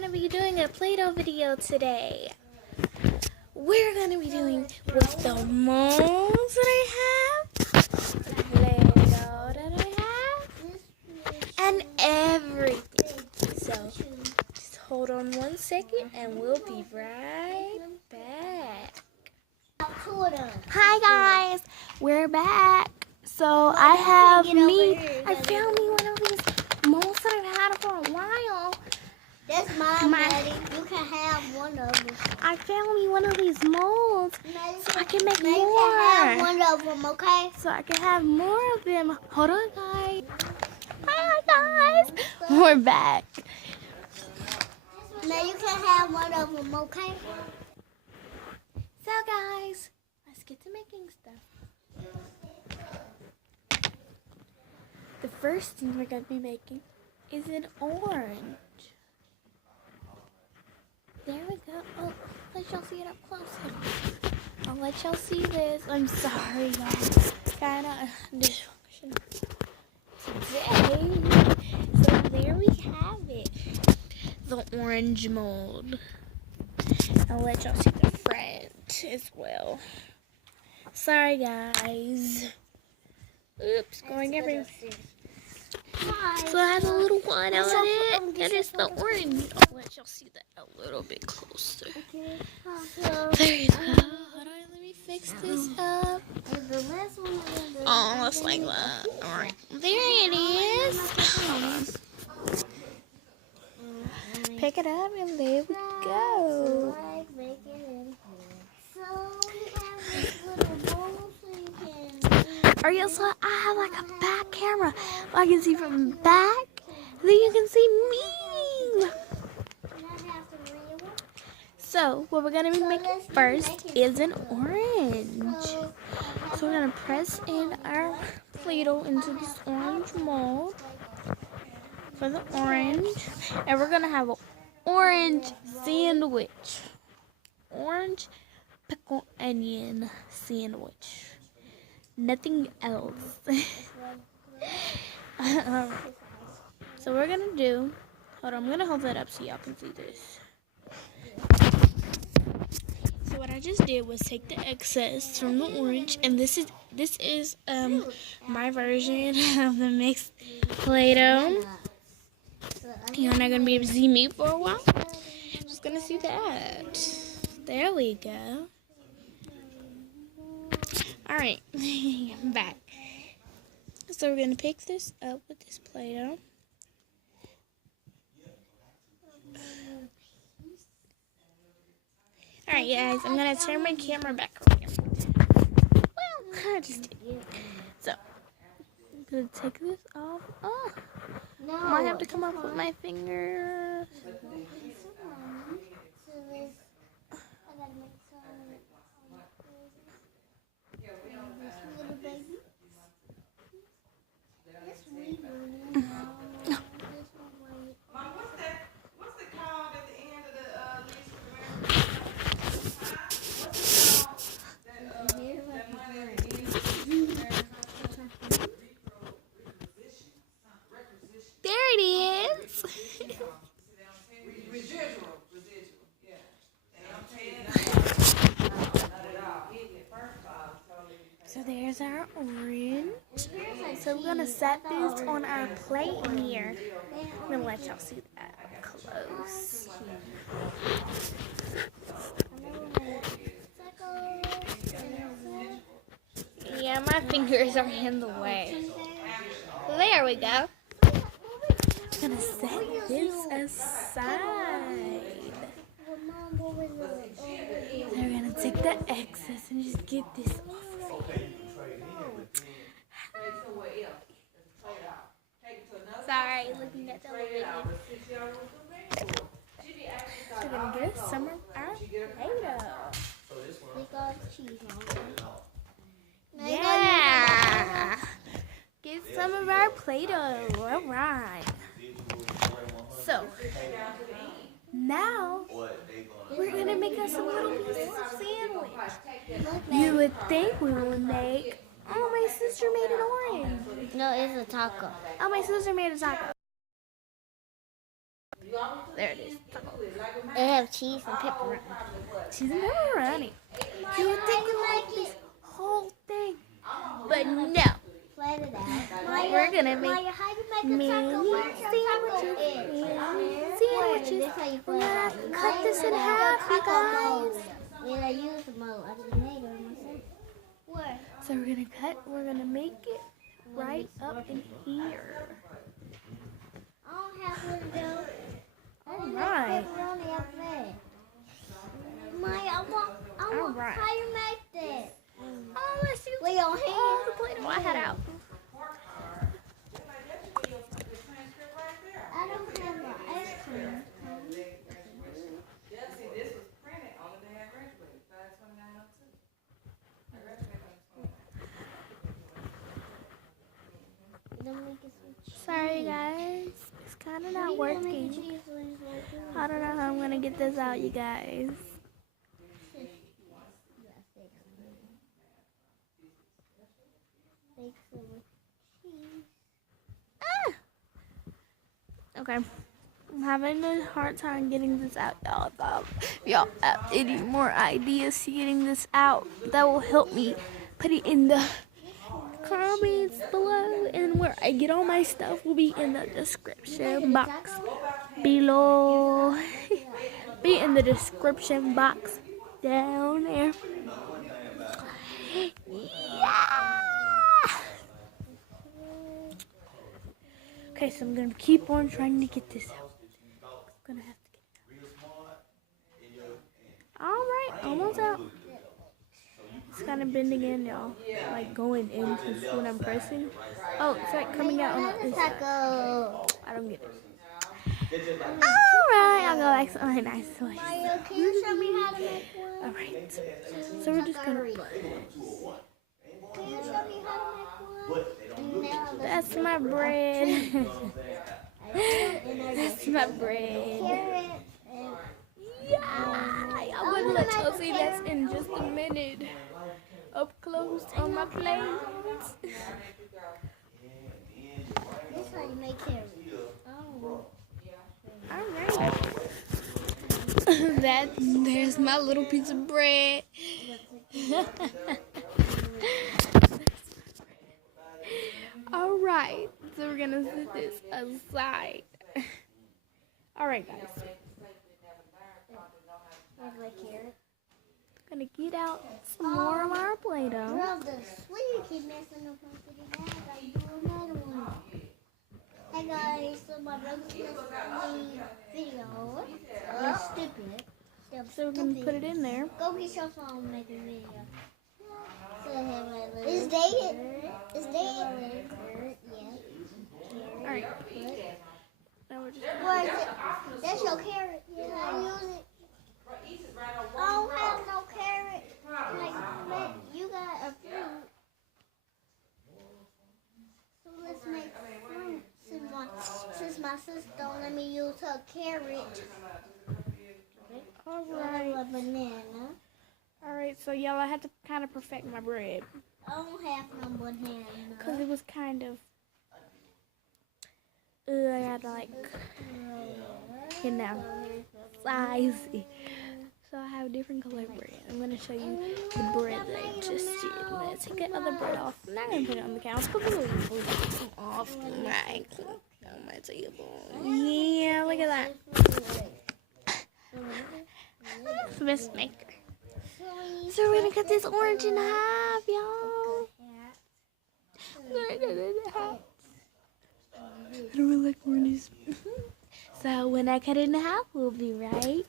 going to be doing a Play-Doh video today. We're going to be doing with the molds that I have, Play-Doh that I have, and everything. So, just hold on 1 second and we'll be right back. Hi guys, we're back. So I found me one of these molds that I've had for a while. That's mine, Maddie. You can have one of them. I found me one of these molds so I can make more. You can have one of them, okay? So I can have more of them. Hold on, guys. Hi, guys. We're back. Now you can have one of them, okay? So, guys, let's get to making stuff. The first thing we're going to be making is an orange. There we go. Oh, let y'all see it up close. I'll let y'all see this. I'm sorry, y'all. Kind of dysfunction today. So there we have it. The orange mold. I'll let y'all see the front as well. Sorry, guys. Oops, going everywhere. So I have a little one on it, and it's the orange. I'll let y'all see that a little bit closer. There you go. Hold on, let me fix this up. Oh, it's like that. Alright, there it is. Pick it up, and there we go. Or else I have like a back camera. I can see from the back. Then you can see me. So what we're gonna be making first is an orange. So we're gonna press in our Play-Doh into this orange mold for the orange, and we're gonna have an orange sandwich, orange pickle onion sandwich. Nothing else. So we're gonna do. Hold on, I'm gonna hold that up so y'all can see this. So what I just did was take the excess from the orange, and this is my version of the mixed Play-Doh. You're not gonna be able to see me for a while. Just gonna see that. There we go. Alright, I'm back. So we're going to pick this up with this Play-Doh. Alright, guys, I'm going to turn my camera back around. Well, I just did. So, I'm going to take this off. Oh, I might have to come up with my fingers. There it is. So there's our orange. So we're gonna set this on our plate here. I'm gonna let y'all see that up close. Yeah, my fingers are in the way. There we go. I'm gonna set this aside. They're gonna take the excess and just get this off. Sorry, looking at television. So we're gonna get some of our Play-Doh. Yeah! Get some of our Play-Doh. Alright. So, now we're gonna make us some little pieces of sandwich. You would think we would make. Oh, my sister made an orange. No, it's a taco. Oh, my sister made a taco. There it is. They have cheese and pepperoni. Cheese and pepperoni. You would think we like this whole thing, but no. Flat it out. We're gonna make Maya, how you make a taco? Where's your taco sandwiches. We're gonna cut this in half, you guys. When I use the mold, I just made it myself. Where? So we're gonna make it right up in here. I don't have one of those. Alright. Pepperoni up there. Maya, I want Alright. how you make that. Oh, let's use Lay your all hand. the Play-Doh I had out. I don't have an ice cream. Sorry guys, it's kind of not working. I don't know how I'm gonna get this out, you guys. Ah! Okay, I'm having a hard time getting this out, y'all. If y'all have any more ideas to getting this out, that will help me. Put it in the comments below, and where I get all my stuff will be in the description box below. Be in the description box down there. Yeah. Okay, so I'm gonna keep on trying to get this out. I'm gonna have to get it out. All right, almost out. It's kind of bending in, y'all. Like going into when I'm pressing. Oh, it's like coming out on the side. I don't get it. Alright, I'll go back to my nice way. Can you show me how to make one? Alright. So we're just gonna. Can you show me how to make one? That's my bread. That's my bread. Carrot. Yeah! I'm gonna let y'all see this in just a minute. Up close on my plate. This how you make carrot. Oh. Alright. There's my little piece of bread. Alright, so we're gonna set this aside. Alright guys. Gonna get out some more of our Play-Doh. Girl, the sweetie keep messing up my city bag. I do another one. Hey guys, so my brother just sent me video. It's stupid. So we're gonna put it in there. Go get your phone and make a video. Is David? Is David? Yeah. Alright. Now we're just Where is it? That's your carrot. Can I use it? I don't have no carrot. Like, you got a fruit. So let's make fruit. Since my sister don't let me use her carrot. alright. A banana. Alright, so y'all, I had to kind of perfect my bread. I don't have no banana. Because it was kind of, I had to like, sizey. So I have a different color bread. I'm going to show you the bread that I just did. I'm going to take that other bread off. I'm not going to put it on the counter. Put it off my table. Yeah, look at that. Miss Maker. So we're going to cut this orange in half, y'all. I don't really like oranges. So when I cut it in half, we'll be back.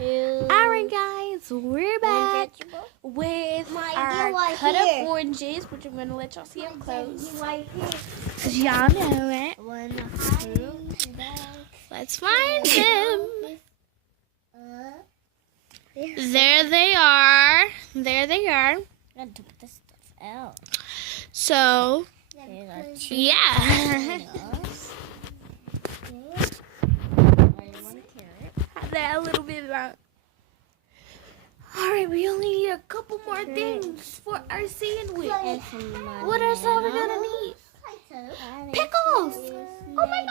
Alright guys, we're back with our cut up oranges, which I'm going to let y'all see up close. Because y'all know it. Let's find them. There they are. There they are. I got to put this stuff out. So, yeah. That a little bit about. Alright, we only need a couple more things for our sandwich. What else are we gonna need? Pickles! Oh my god!